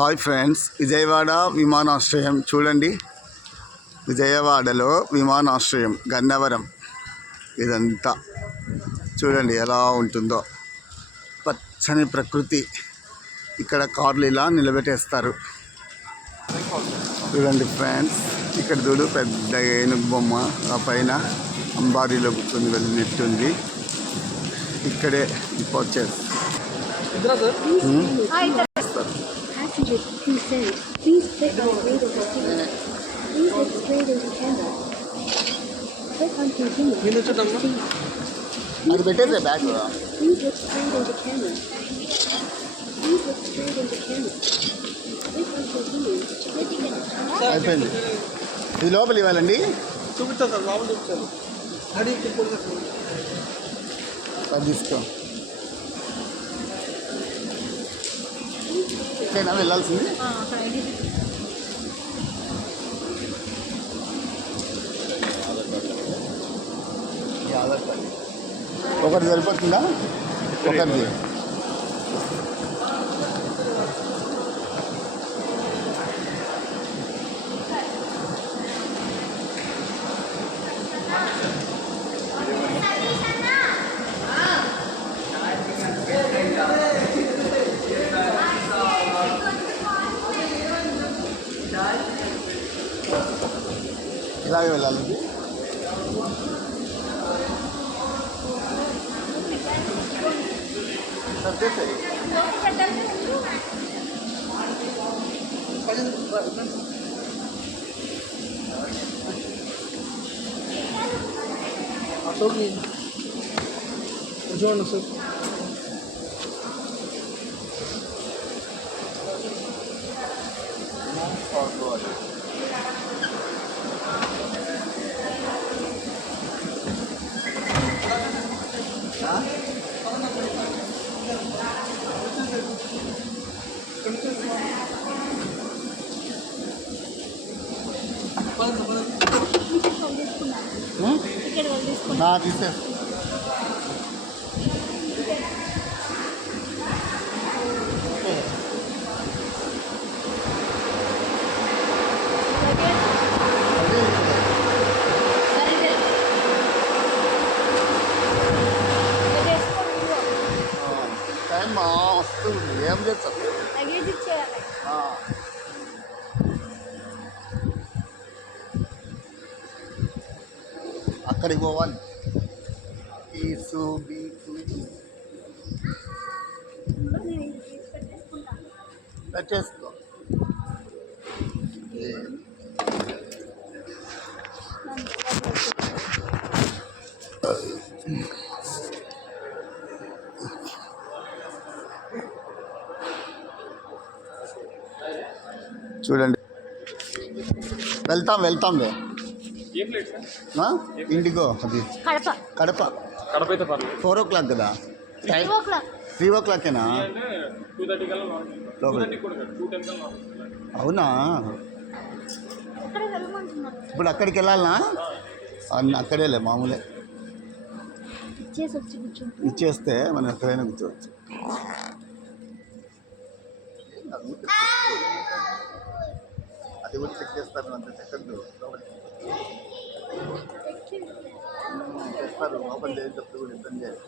Hi friends, Vijayawada విమానాశ్రయం చూడండి. విజయవాడలో విమానాశ్రయం గన్నవరం. ఇదంతా చూడండి ఎలా ఉంటుందో. పచ్చని ప్రకృతి. ఇక్కడ కార్లు ఇలా నిలబెట్టేస్తారు. చూడండి ఫ్రెండ్స్, ఇక్కడ చూడు పెద్ద ఏనుగు బొమ్మ. ఆ పైన అంబారీలో కూర్చొని వెళ్ళినట్టుంది. ఇక్కడే వచ్చేది. Please click on read over ticket. Please look straight into camera. Click on continue. అది పెట్టేసే bag. Please look straight into camera. Please look straight into camera. Click on continue. అయిపోయింది. ఇది లోపల ఇవ్వాలండి. చూపించాను సార్, లోపల చూపించాను. అది తీసుకో. ఇక్కడైనా వెళ్ళాల్సింది. ఆధార్ కార్డు ఒకటి సరిపోతుందా? ఒకరిది. ఇలాగే వెళ్ళాలండి. చూడండి సార్. తీసేస్తా. టైం వస్తుంది. ఏం చేస్తాం? అక్కడికి పోవాలి. ఈసు బీసు పెట్టేసుకో. చూడండి, వెళ్తాంలే. ఇండిగో అది కడప. 4 o'clock కదా? 3 o'clockనా? అవునా? ఇప్పుడు అక్కడికి వెళ్ళాలనా? అక్కడేలే, మామూలే. ఇచ్చేస్తే మనం ఎక్కడైనా కూర్చోవచ్చు. అది కూడా చెక్ చేస్తారు. అంత సెకండ్ చేస్తారు. ఓపెన్ చేసేటప్పుడు కూడా ఇబ్బంది చేయాలి.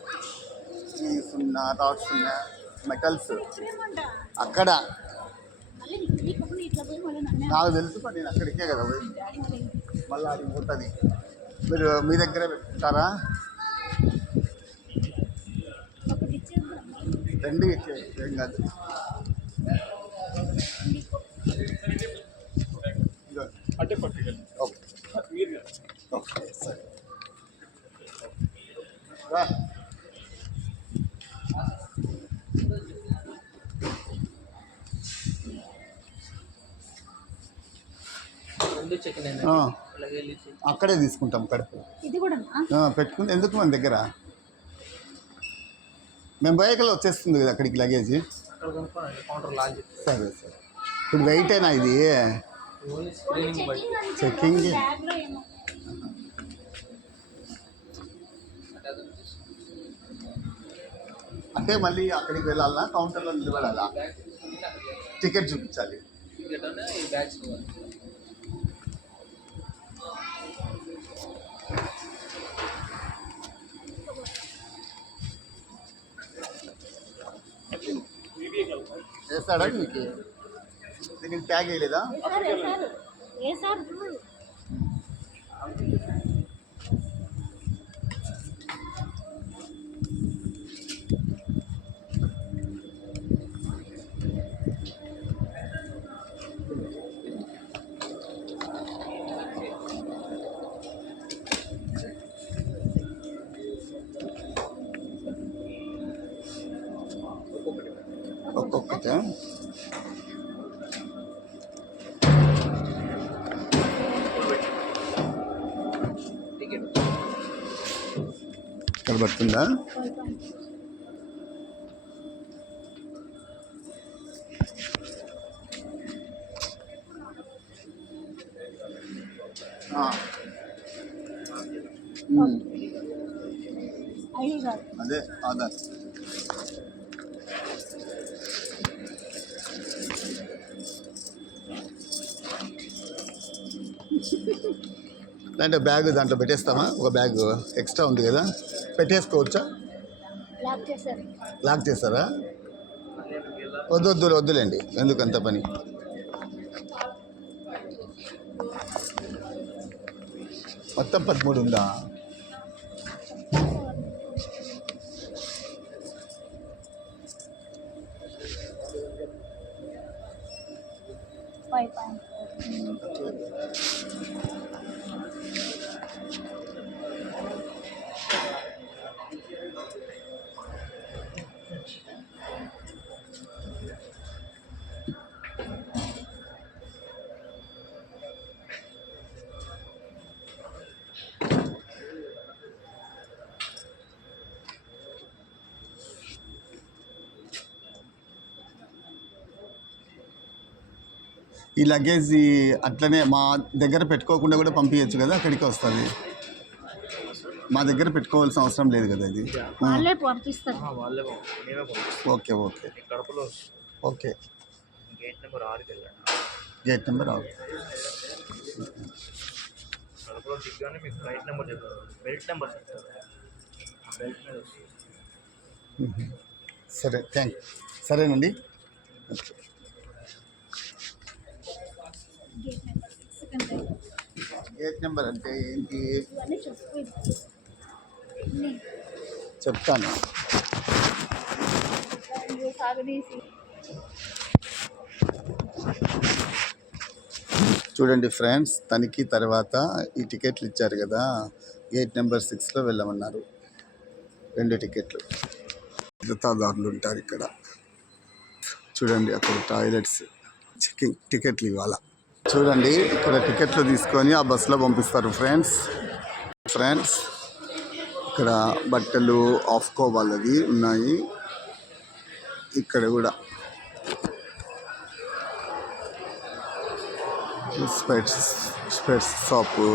స్టీల్స్ ఉన్నా, రాడ్స్ ఉన్నా, మెటల్స్ అక్కడ నాకు తెలుసు. నేను అక్కడికే కదా పోయింది. మళ్ళీ అది పోతుంది. మీరు మీ దగ్గర పెట్టుకుంటారా? 2 ఇచ్చేది ఏం కాదు. అంటే పట్టుకెళ్ళి. ఓకే సరే. అక్కడే తీసుకుంటాం. కడుపు పెట్టుకుని ఎందుకు మన దగ్గర మేము బయకలో వచ్చేస్తుంది కదా అక్కడికి లగేజ్. సరే సరే. ఇప్పుడు వెయిటేనా ఇది? చెక్కింగ్. అంటే మళ్ళీ అక్కడికి వెళ్ళాలన్నా, కౌంటర్లో నిలబడాలా? టికెట్ చూపించాలి. టికెట్ అనే ఈ బ్యాగ్స్ వేస్తాడా మీకు? దీనికి ట్యాగ్ వేయలేదా? ఒక్కొక్కటే టికెట్ కనబడుతుందా? అదే ఆధార్. అంటే బ్యాగ్ దాంట్లో పెట్టేస్తామా? ఒక బ్యాగ్ ఎక్స్ట్రా ఉంది కదా, పెట్టేసుకోవచ్చా? లాక్ చేస్తారా? వద్దులేండి, ఎందుకంత పని. మొత్తం 13 ఉందా? ఈ లగేజ్ అట్లనే మా దగ్గర పెట్టుకోకుండా కూడా పంపించచ్చు కదా, అక్కడికి వస్తుంది. మా దగ్గర పెట్టుకోవాల్సిన అవసరం లేదు కదా ఇది. వాళ్ళే ఓకే ఓకే కడపలో ఓకే. గేట్ నెంబర్ 6కి వెళ్ళండి. Gate number 6. కడపలో దిగ్గానే మీకు ఫ్లైట్ నెంబర్ చెప్తారు, బెల్ట్ నెంబర్ చెప్తారు. బెల్ట్ మీద వస్తుంది. సరే సరేనండి. గేట్ నెంబర్ అంటే ఏంటి చెప్తాను. చూడండి ఫ్రెండ్స్, తనిఖీ తర్వాత ఈ టికెట్లు ఇచ్చారు కదా, గేట్ నెంబర్ 6లో వెళ్ళమన్నారు. 2 టికెట్లు. జతాదారులు ఉంటారు ఇక్కడ. చూడండి అక్కడ టాయిలెట్స్, చెకింగ్ టికెట్లు ఇవ్వాలా. చూడండి ఇక్కడ టికెట్లు తీసుకొని ఆ బస్సులో పంపిస్తారు ఫ్రెండ్స్. ఇక్కడ బట్టలు ఆఫ్కో వాళ్ళవి ఉన్నాయి. ఇక్కడ కూడా స్పెట్స్ షాపు.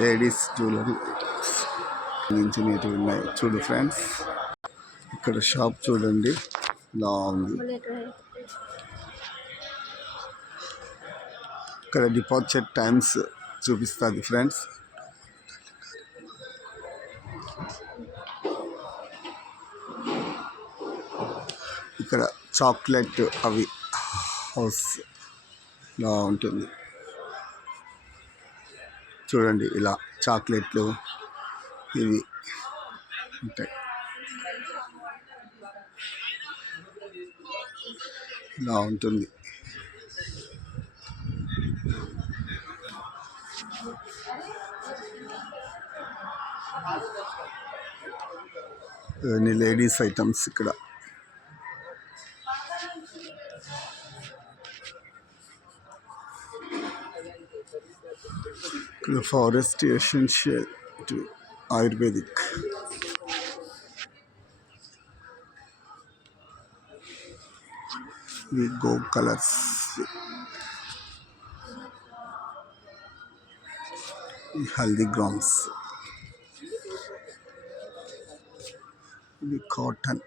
లేడీస్ జ్యువెలరీ నుంచి నీటివి ఉన్నాయి. చూడు ఫ్రెండ్స్, ఇక్కడ షాప్ చూడండి ఇలా ఉంది. ఇక్కడ డిపాజిట్ టైమ్స్ చూపిస్తుంది ఫ్రెండ్స్. ఇక్కడ చాక్లెట్ అవి హౌస్ ఇలా ఉంటుంది. చూడండి ఇలా చాక్లెట్లు ఇవి ఉంటాయి. ఇలా ఉంటుంది. ఇవన్నీ లేడీస్ ఐటమ్స్. ఇక్కడ forest essential to ayurvedic. We go colors. Haldi grams. ఇది కాటన్.